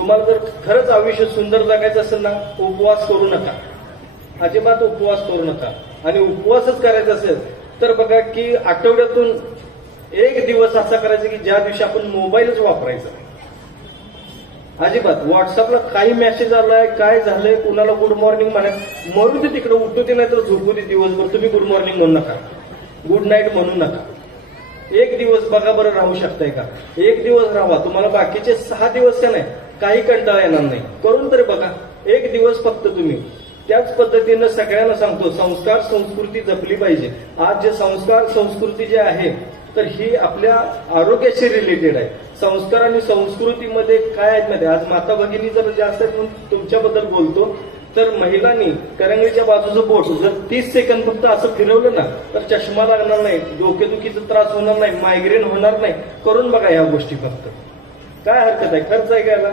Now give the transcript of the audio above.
तुम्हाला जर खरंच आयुष्य सुंदर जगायचं असेल ना, उपवास करू नका, अजिबात उपवास करू नका. आणि उपवासच करायचा असेल तर बघा की आठवड्यातून एक दिवस असा करायचा की ज्या दिवशी आपण मोबाईलच वापरायचा नाही. अजिबात व्हॉट्सअपला काही मेसेज आलाय, काय झालंय, कुणाला गुड मॉर्निंग म्हणा, मरू दे तिकडे, उठू दे नाही तर झोपू दे दिवसभर, तुम्ही गुड मॉर्निंग म्हणू नका, गुड नाईट म्हणू नका. एक दिवस बघा बरं राहू शकताय का? एक दिवस राहा, तुम्हाला बाकीचे 6 दिवस का नाही काही कंटाळा येणार नाही. करून तरी बघा एक दिवस फक्त तुम्ही. त्याच पद्धतीनं सगळ्यांना सांगतो, संस्कार संस्कृती जपली पाहिजे. आज जे संस्कार संस्कृती जे आहे तर ही आपल्या आरोग्याशी रिलेटेड आहे. संस्कार आणि संस्कृतीमध्ये काय आहेत माहिती, आज माता भगिनी जर जास्त म्हणून तुमच्याबद्दल बोलतो, तर महिलांनी करंगळीच्या बाजूचं बोट जर 30 सेकंद फक्त असं फिरवलं ना तर चष्मा लागणार नाही, डोकेदुखीचा त्रास होणार नाही, मायग्रेन होणार नाही. करून बघा ह्या गोष्टी फक्त. काय हरकत आहे, खर्च आहे का याला?